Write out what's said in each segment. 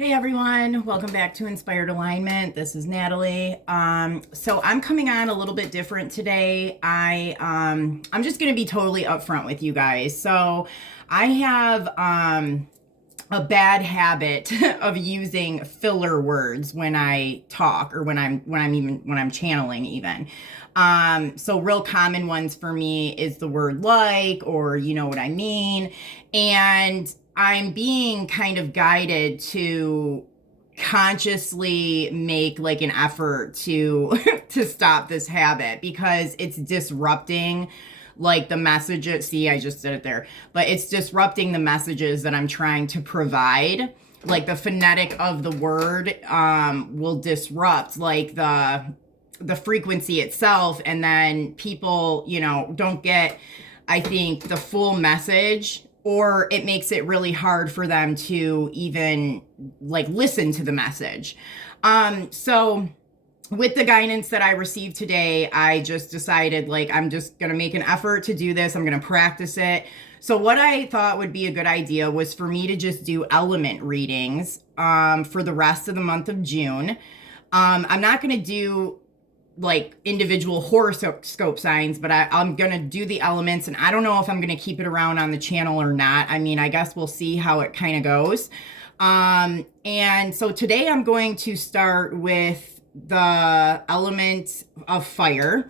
Hey everyone, welcome back to Inspired Alignment. This is Natalie. So I'm coming on a little bit different today. I'm just going to be totally upfront with you guys. So I have a bad habit of using filler words when I talk or when I'm channeling even. So real common ones for me is the word like, or you know what I mean. And I'm being kind of guided to consciously make like an effort to to stop this habit because it's disrupting like the messages. See, I just did it there, but it's disrupting the messages that I'm trying to provide. Like the phonetic of the word will disrupt like the frequency itself, and then people, don't get, I think, the full message, or it makes it really hard for them to even like listen to the message. So with the guidance that I received today, I just decided like I'm just going to make an effort to do this. I'm going to practice it. So what I thought would be a good idea was for me to just do element readings for the rest of the month of June. I'm not going to do like individual horoscope signs, but I'm going to do the elements, and I don't know if I'm going to keep it around on the channel or not. I mean, I guess we'll see how it kind of goes. And so today I'm going to start with the element of fire,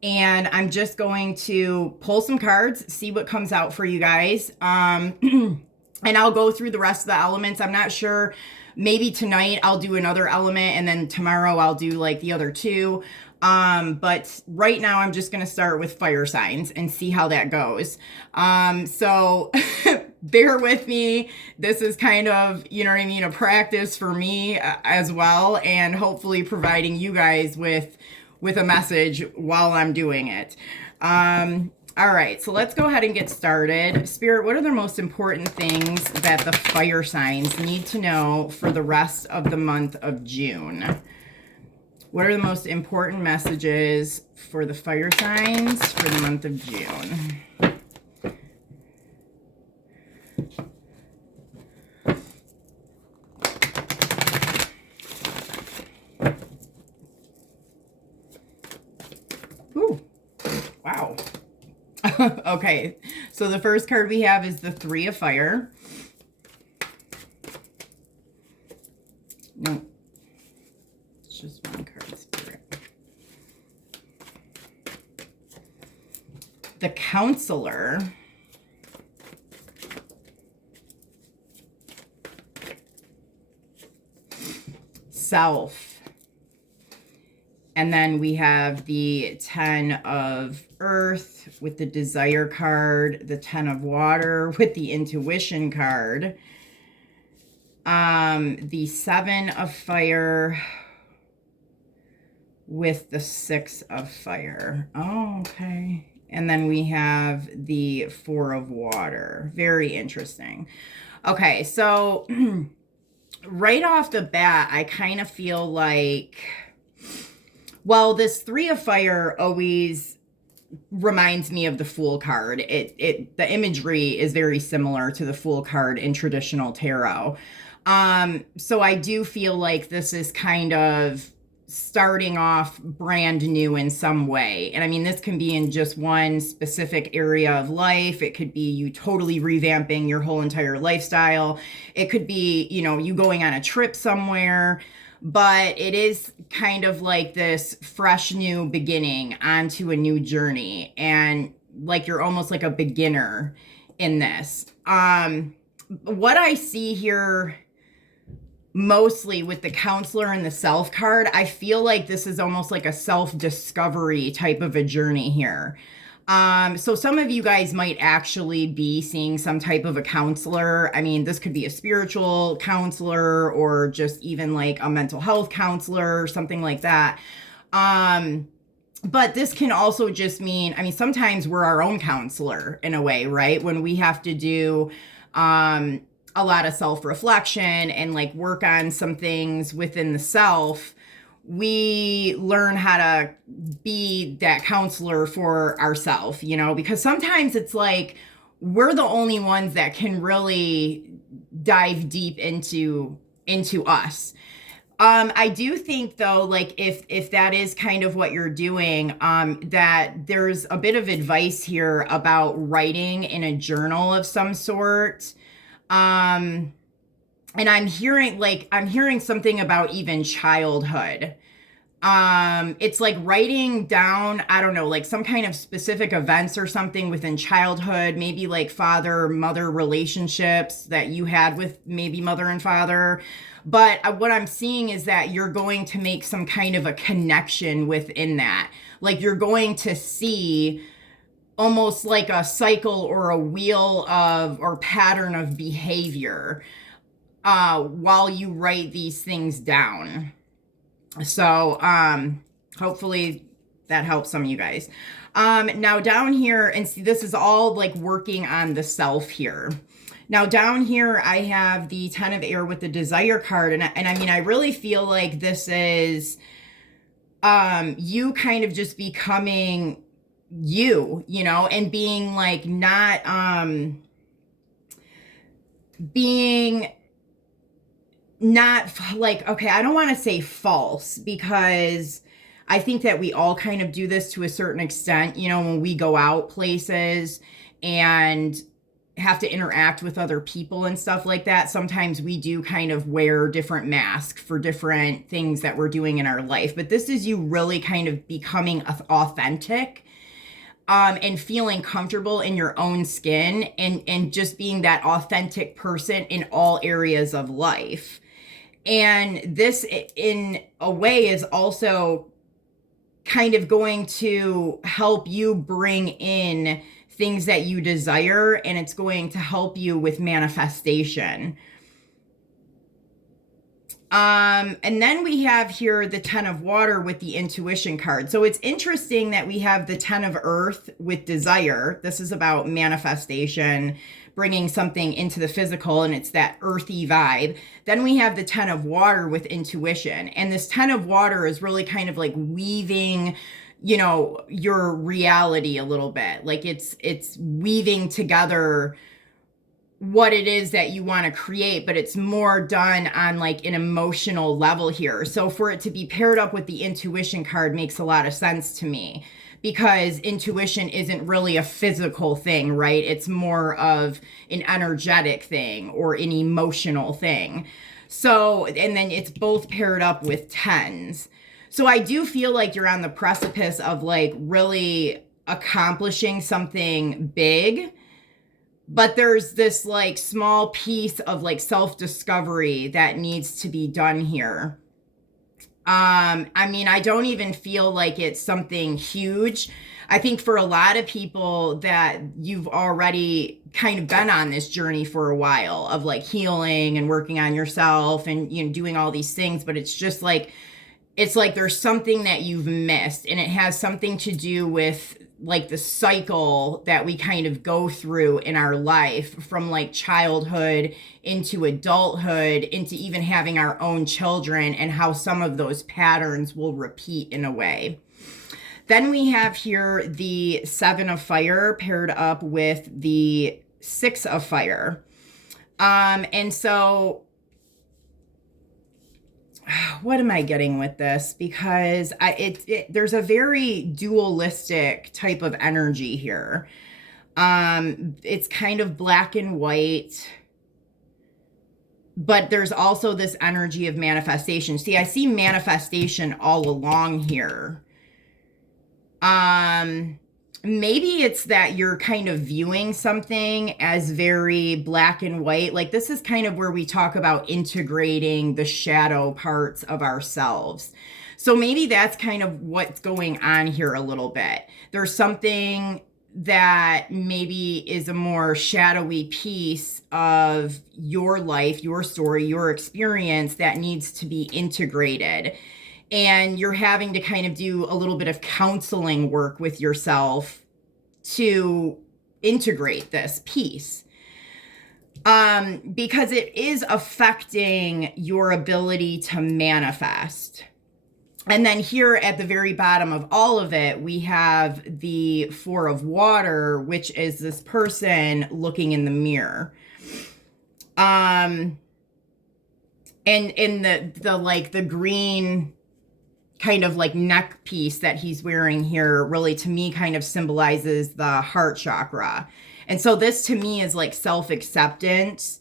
and I'm just going to pull some cards, see what comes out for you guys. And I'll go through the rest of the elements. I'm not sure. Maybe tonight I'll do another element, and then tomorrow I'll do like the other two. But right now I'm just going to start with fire signs and see how that goes. So bear with me. This is kind of, a practice for me as well, and hopefully providing you guys with a message while I'm doing it. All right, so let's go ahead and get started. Spirit, what are the most important things that the fire signs need to know for the rest of the month of June? What are the most important messages for the fire signs for the month of June? Ooh, wow. Okay, so the first card we have is the Three of Fire. No, it's just one card, Spirit. The Counselor. Self. And then we have the 10 of Earth with the Desire card, the 10 of Water with the Intuition card, the 7 of Fire with the 6 of Fire. Oh, okay. And then we have the 4 of Water. Very interesting. Okay, so right off the bat, I kind of feel like, well, this 3 of Fire always reminds me of the Fool card. The imagery is very similar to the Fool card in traditional tarot. So I do feel like this is kind of starting off brand new in some way. And I mean, this can be in just one specific area of life. It could be you totally revamping your whole entire lifestyle. It could be, you going on a trip somewhere. But it is kind of like this fresh new beginning onto a new journey. And like you're almost like a beginner in this. What I see here mostly with the Counselor and the Self card, I feel like this is almost like a self-discovery type of a journey here. So some of you guys might actually be seeing some type of a counselor. I mean, this could be a spiritual counselor or just even like a mental health counselor or something like that. But this can also just mean, I mean, sometimes we're our own counselor in a way, right? When we have to do, a lot of self-reflection and like work on some things within the self, we learn how to be that counselor for ourselves, because sometimes it's like we're the only ones that can really dive deep into into us. I do think though, like if that is kind of what you're doing, that there's a bit of advice here about writing in a journal of some sort. And I'm hearing something about even childhood. It's like writing down, I don't know, like some kind of specific events or something within childhood, maybe like father mother relationships that you had with maybe mother and father. But what I'm seeing is that you're going to make some kind of a connection within that. Like you're going to see almost like a cycle or a wheel of or pattern of behavior while you write these things down. So hopefully that helps some of you guys. Now down here, and see, this is all like working on the self here. Now down here, I have the 10 of air with the desire card. And I mean, I really feel like this is you kind of just becoming you know, and being like not being not like, okay, I don't want to say false, because I think that we all kind of do this to a certain extent, you know, when we go out places and have to interact with other people and stuff like that. Sometimes we do kind of wear different masks for different things that we're doing in our life. But this is you really kind of becoming authentic and feeling comfortable in your own skin and just being that authentic person in all areas of life. And this, in a way, is also kind of going to help you bring in things that you desire, and it's going to help you with manifestation. And then we have here the 10 of water with the intuition card. So it's interesting that we have the 10 of earth with desire. This is about manifestation, bringing something into the physical, and it's that earthy vibe. Then we have the 10 of water with intuition. And this 10 of water is really kind of like weaving, you know, your reality a little bit. Like it's weaving together what it is that you want to create, but it's more done on like an emotional level here. So for it to be paired up with the intuition card makes a lot of sense to me, because intuition isn't really a physical thing, right? It's more of an energetic thing or an emotional thing. So, and then it's both paired up with tens. So I do feel like you're on the precipice of like really accomplishing something big. But there's this like small piece of like self-discovery that needs to be done here. I mean, I don't even feel like it's something huge. I think for a lot of people that you've already kind of been on this journey for a while of like healing and working on yourself and, you know, doing all these things, but it's just like, it's like there's something that you've missed, and it has something to do with like the cycle that we kind of go through in our life, from like childhood into adulthood into even having our own children, and how some of those patterns will repeat in a way. Then we have here the 7 of fire paired up with the 6 of fire. And so what am I getting with this? Because there's a very dualistic type of energy here. It's kind of black and white, but there's also this energy of manifestation. See, I see manifestation all along here. Maybe it's that you're kind of viewing something as very black and white. Like this is kind of where we talk about integrating the shadow parts of ourselves. So maybe that's kind of what's going on here a little bit. There's something that maybe is a more shadowy piece of your life, your story, your experience that needs to be integrated. And you're having to kind of do a little bit of counseling work with yourself to integrate this piece. Because it is affecting your ability to manifest. And then here at the very bottom of all of it, we have the 4 of water, which is this person looking in the mirror. And in the like the green kind of like neck piece that he's wearing here really to me kind of symbolizes the heart chakra. And so this to me is like self-acceptance.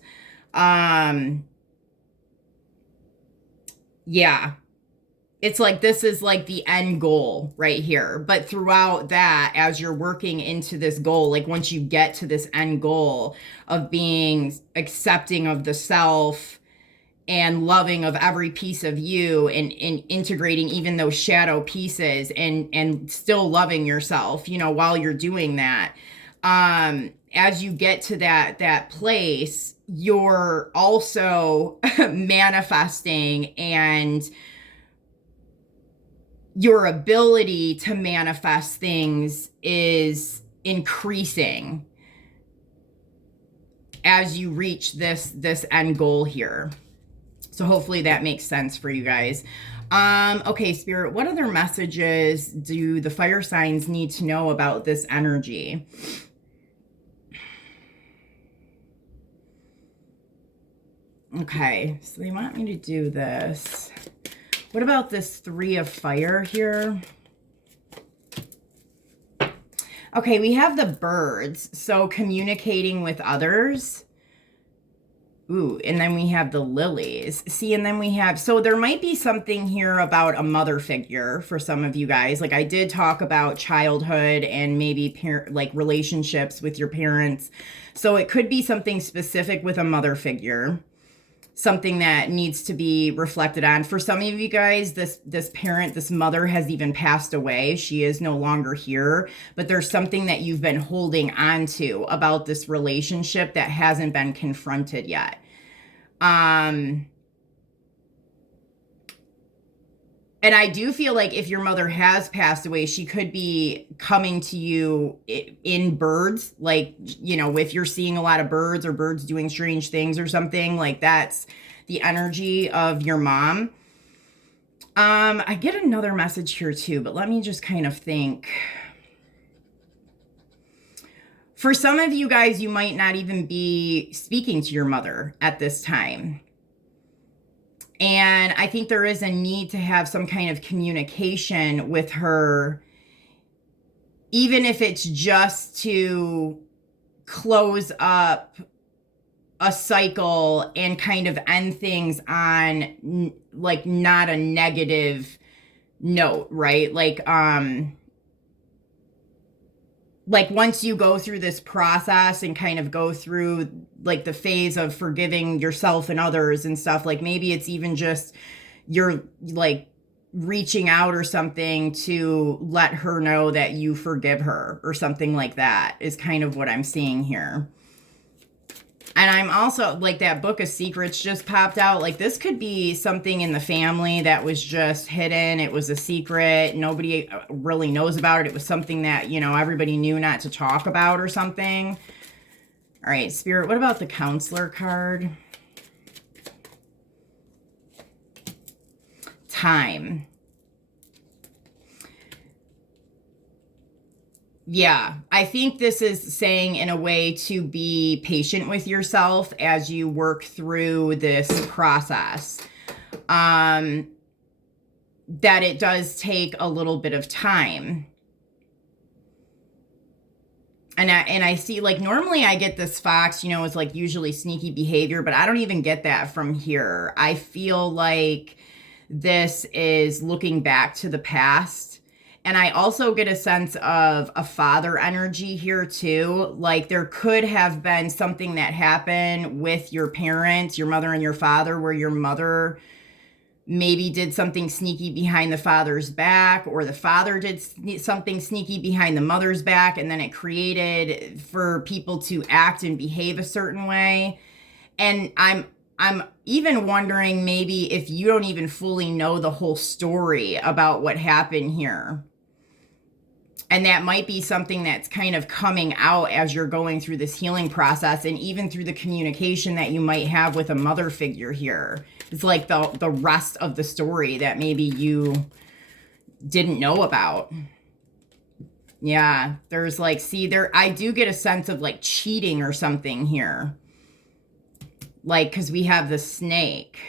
Yeah. It's like this is like the end goal right here. But throughout that, as you're working into this goal, like once you get to this end goal of being accepting of the self and loving of every piece of you and integrating even those shadow pieces and still loving yourself, you know, while you're doing that. As you get to that place, you're also manifesting, and your ability to manifest things is increasing as you reach this end goal here. So hopefully that makes sense for you guys. Okay, Spirit, what other messages do the fire signs need to know about this energy? Okay, so they want me to do this. What about this 3 of fire here? Okay, we have the birds, so communicating with others. Ooh, and then we have the lilies. See, and then we have, so there might be something here about a mother figure for some of you guys. Like I did talk about childhood and maybe like relationships with your parents. So it could be something specific with a mother figure, something that needs to be reflected on. For some of you guys, this parent, this mother has even passed away. She is no longer here, but there's something that you've been holding on to about this relationship that hasn't been confronted yet. And I do feel like if your mother has passed away, she could be coming to you in birds. Like, you know, if you're seeing a lot of birds or birds doing strange things or something, like that's the energy of your mom. I get another message here too, but let me just kind of think. For some of you guys, you might not even be speaking to your mother at this time. And I think there is a need to have some kind of communication with her, even if it's just to close up a cycle and kind of end things on like not a negative note, right? Like once you go through this process and kind of go through like the phase of forgiving yourself and others and stuff, like maybe it's even just you're like reaching out or something to let her know that you forgive her or something like that is kind of what I'm seeing here. And I'm also like that book of secrets just popped out. Like this could be something in the family that was just hidden. It was a secret. Nobody really knows about it. It was something that, you know, everybody knew not to talk about or something. All right, Spirit, what about the counselor card? Time. Yeah, I think this is saying in a way to be patient with yourself as you work through this process. That it does take a little bit of time. And I see, like, normally I get this fox, you know, it's like usually sneaky behavior, but I don't even get that from here. I feel like this is looking back to the past. And I also get a sense of a father energy here too. Like there could have been something that happened with your parents, your mother and your father, where your mother maybe did something sneaky behind the father's back, or the father did something sneaky behind the mother's back, and then it created for people to act and behave a certain way. And I'm even wondering maybe if you don't even fully know the whole story about what happened here. And that might be something that's kind of coming out as you're going through this healing process, and even through the communication that you might have with a mother figure here. It's like the rest of the story that maybe you didn't know about. Yeah, there's like, see there, I do get a sense of like cheating or something here. Like, because we have the snake.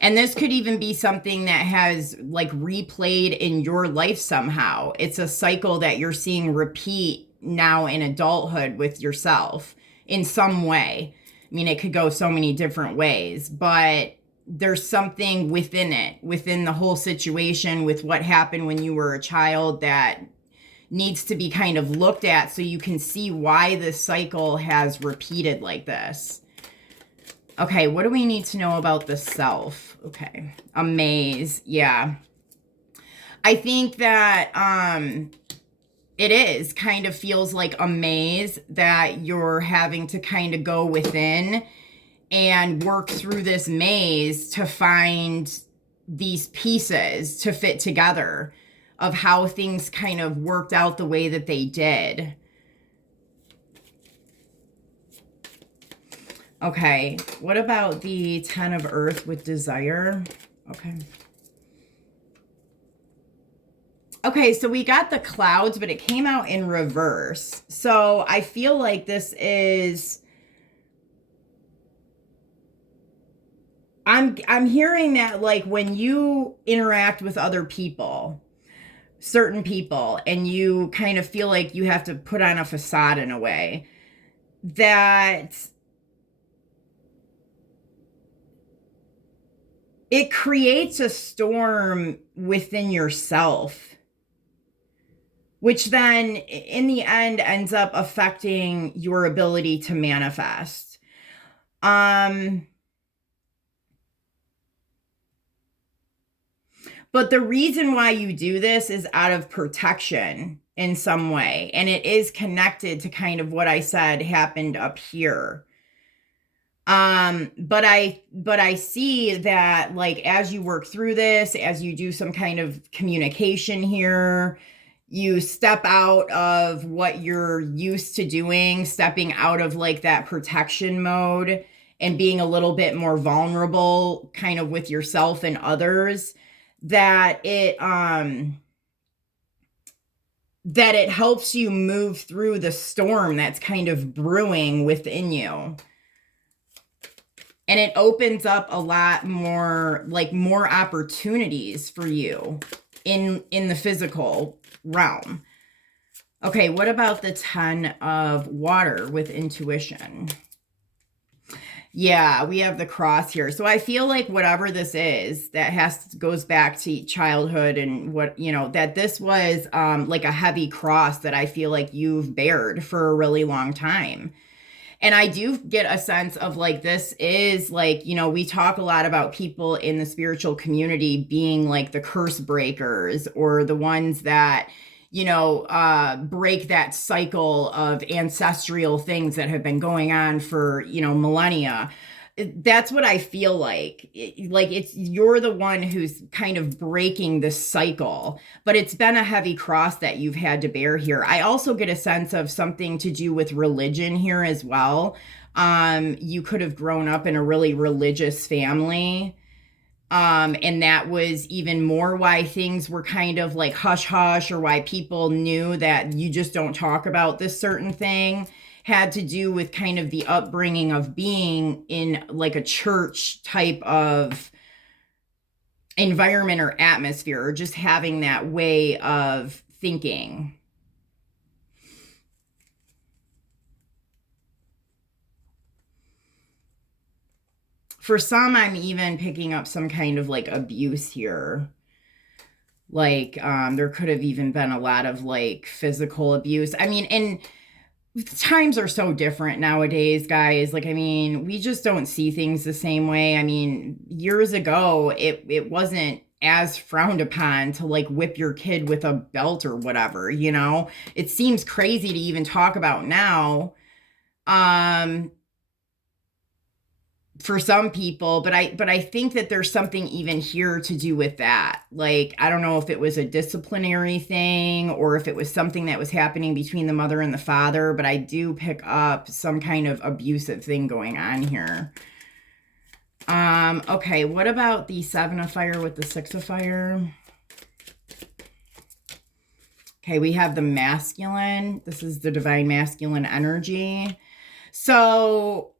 And this could even be something that has like replayed in your life somehow. It's a cycle that you're seeing repeat now in adulthood with yourself in some way. I mean, it could go so many different ways, but there's something within it, within the whole situation with what happened when you were a child that needs to be kind of looked at so you can see why this cycle has repeated like this. Okay, what do we need to know about the self? Okay, a maze. Yeah. I think that it is kind of feels like a maze that you're having to kind of go within and work through this maze to find these pieces to fit together of how things kind of worked out the way that they did. Okay, what about the 10 of Earth with desire? Okay. Okay, so we got the clouds, but it came out in reverse. So I feel like this is... I'm hearing that like when you interact with other people, certain people, and you kind of feel like you have to put on a facade in a way, that it creates a storm within yourself, which then in the end ends up affecting your ability to manifest. But the reason why you do this is out of protection in some way. And it is connected to kind of what I said happened up here. But I see that like as you work through this, as you do some kind of communication here, you step out of what you're used to doing, stepping out of like that protection mode and being a little bit more vulnerable kind of with yourself and others, that it helps you move through the storm that's kind of brewing within you. And it opens up a lot more, like more opportunities for you in the physical realm. Okay, what about the 10 of water with intuition? Yeah, we have the cross here. So I feel like whatever this is that goes back to childhood and what, you know, that this was like a heavy cross that I feel like you've bared for a really long time. And I do get a sense of like, this is like, you know, we talk a lot about people in the spiritual community being like the curse breakers or the ones that, you know, break that cycle of ancestral things that have been going on for, you know, millennia. That's what I feel like. Like you're the one who's kind of breaking this cycle, but it's been a heavy cross that you've had to bear here. I also get a sense of something to do with religion here as well. You could have grown up in a really religious family. And that was even more why things were kind of like hush hush, or why people knew that you just don't talk about this certain thing, had to do with kind of the upbringing of being in like a church type of environment or atmosphere, or just having that way of thinking. For some, I'm even picking up some kind of like abuse here. Like there could have even been a lot of like physical abuse. I mean, and times are so different nowadays, guys. Like, I mean, we just don't see things the same way. I mean, years ago, it wasn't as frowned upon to like whip your kid with a belt or whatever, you know? It seems crazy to even talk about now. For some people, but I think that there's something even here to do with that. Like, I don't know if it was a disciplinary thing or if it was something that was happening between the mother and the father, but I do pick up some kind of abusive thing going on here. Okay, what about the 7 of fire with the 6 of fire? Okay, we have the masculine. This is the divine masculine energy. So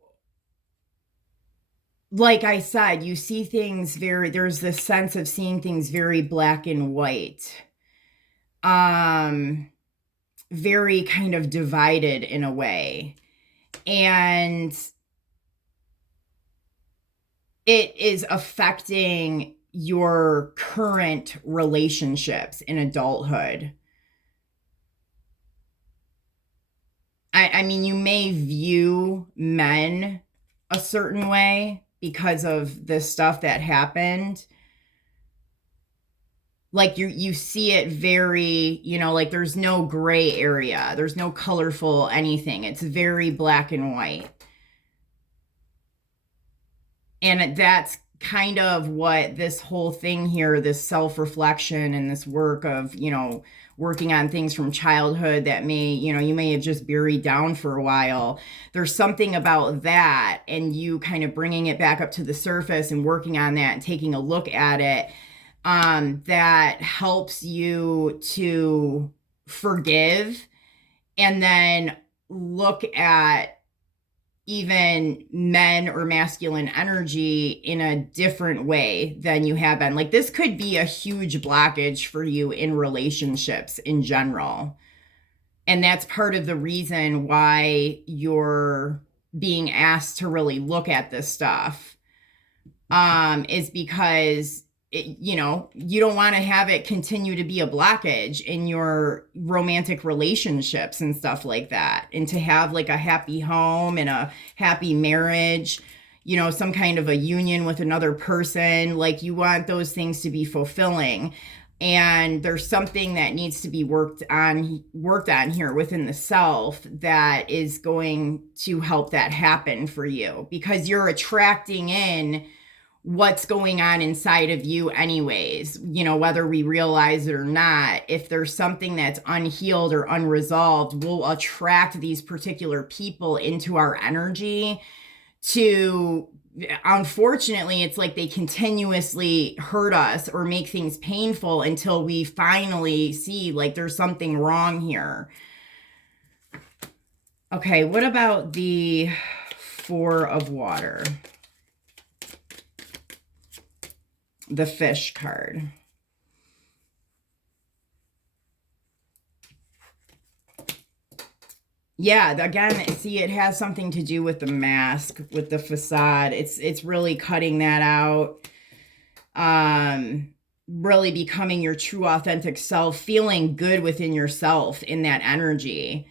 like I said, you see things there's this sense of seeing things very black and white. Very kind of divided in a way. And it is affecting your current relationships in adulthood. I mean, you may view men a certain way because of the stuff that happened. Like you see it very, like there's no gray area. There's no colorful anything. It's very black and white. And that's kind of what this whole thing here, this self-reflection and this work of, working on things from childhood that may, you may have just buried down for a while. There's something about that, and you kind of bringing it back up to the surface and working on that and taking a look at it, that helps you to forgive and then look at even men or masculine energy in a different way than you have been. Like, this could be a huge blockage for you in relationships in general. And that's part of the reason why you're being asked to really look at this stuff, is because you don't want to have it continue to be a blockage in your romantic relationships and stuff like that. And to have like a happy home and a happy marriage, some kind of a union with another person, like you want those things to be fulfilling. And there's something that needs to be worked on here within the self that is going to help that happen for you, because you're attracting in what's going on inside of you anyways, whether we realize it or not. If there's something that's unhealed or unresolved, we'll attract these particular people into our energy to, unfortunately, it's like they continuously hurt us or make things painful until we finally see like there's something wrong here. Okay, what about the Four of Water? The Fish card. Yeah, again, see, it has something to do with the mask, with the facade. It's really cutting that out. Really becoming your true authentic self, feeling good within yourself in that energy.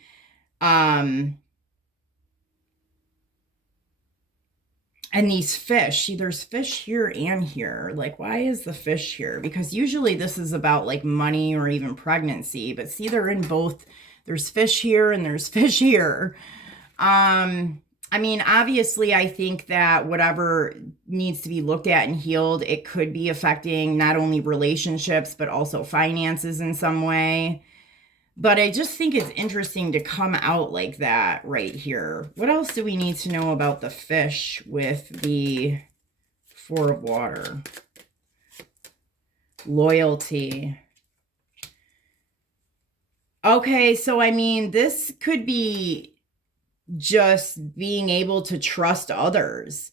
And these fish, see, there's fish here and here. Like, why is the fish here? Because usually this is about like money or even pregnancy, but see, they're in both. There's fish here and there's fish here. I mean, obviously, I think that whatever needs to be looked at and healed, it could be affecting not only relationships, but also finances in some way. But I just think it's interesting to come out like that right here. What else do we need to know about the fish with the Four of Water? Loyalty. Okay, so I mean, this could be just being able to trust others,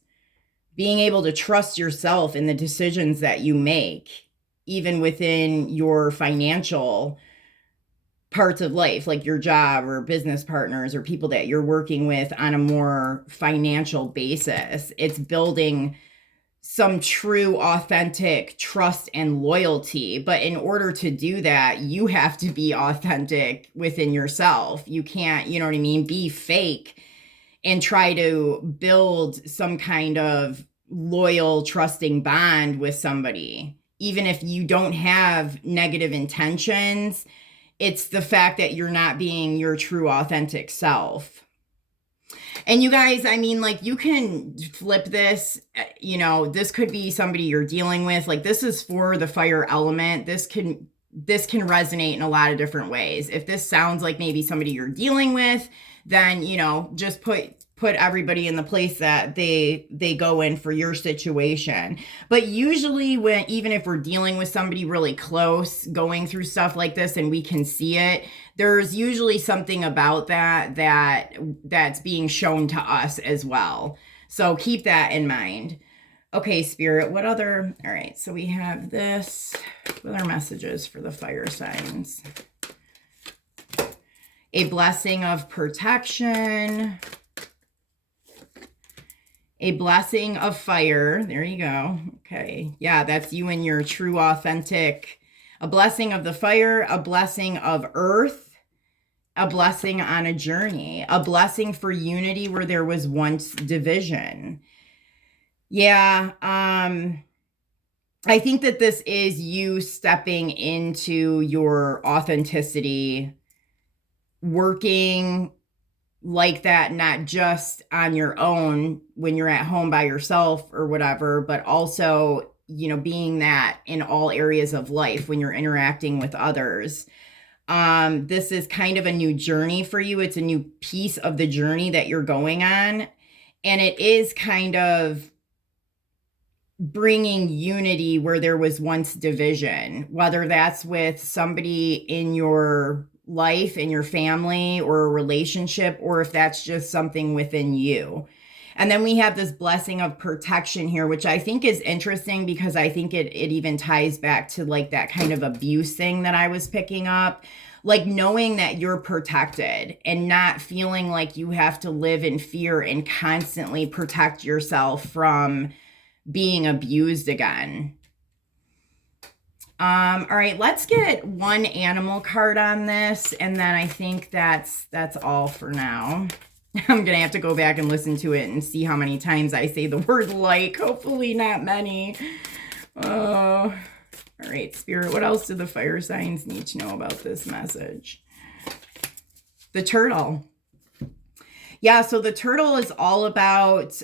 being able to trust yourself in the decisions that you make, even within your financial parts of life, like your job or business partners or people that you're working with on a more financial basis. It's building some true, authentic trust and loyalty. But in order to do that, you have to be authentic within yourself. You can't, you know what I mean, be fake and try to build some kind of loyal, trusting bond with somebody. Even if you don't have negative intentions, it's the fact that you're not being your true, authentic self. And you guys, I mean, like, you can flip this, this could be somebody you're dealing with. Like, this is for the fire element. This can resonate in a lot of different ways. If this sounds like maybe somebody you're dealing with, then, just put everybody in the place that they go in for your situation. But usually even if we're dealing with somebody really close going through stuff like this and we can see it, there's usually something about that's being shown to us as well. So keep that in mind. Okay, Spirit, what other? All right, so we have this. What are messages for the fire signs? A blessing of protection. A blessing of fire. There you go. Okay. Yeah, that's you and your true, authentic. A blessing of the fire, a blessing of earth, a blessing on a journey, a blessing for unity where there was once division. Yeah, I think that this is you stepping into your authenticity, working like that, not just on your own when you're at home by yourself or whatever, but also, you know, being that in all areas of life when you're interacting with others. This is kind of a new journey for you. It's a new piece of the journey that you're going on. And it is kind of bringing unity where there was once division, whether that's with somebody in your life, in your family, or a relationship, or if that's just something within you. And then we have this blessing of protection here, which I think is interesting because I think it even ties back to like that kind of abuse thing that I was picking up. Like knowing that you're protected and not feeling like you have to live in fear and constantly protect yourself from being abused again. All right, let's get one animal card on this, and then I think that's all for now. I'm gonna have to go back and listen to it and see how many times I say the word like. Hopefully not many. Oh, all right, Spirit, what else do the fire signs need to know about this message? The turtle. Yeah, so the turtle is all about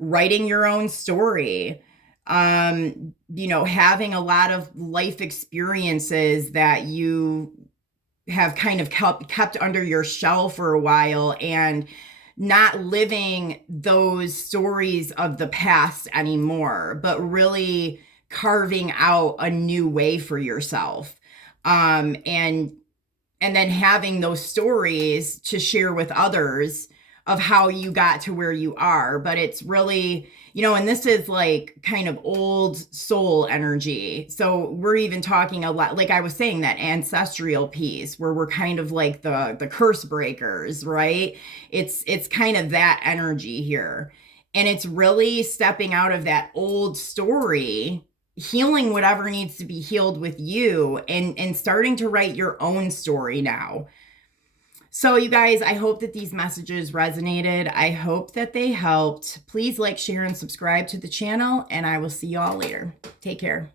writing your own story. You know, having a lot of life experiences that you have kind of kept under your shell for a while and not living those stories of the past anymore, but really carving out a new way for yourself. And then having those stories to share with others of how you got to where you are. But it's really, you know, and this is like kind of old soul energy. So we're even talking a lot, like I was saying, that ancestral piece where we're kind of like the curse breakers, right? It's kind of that energy here. And it's really stepping out of that old story, healing whatever needs to be healed with you, and starting to write your own story now. So you guys, I hope that these messages resonated. I hope that they helped. Please like, share, and subscribe to the channel, and I will see you all later. Take care.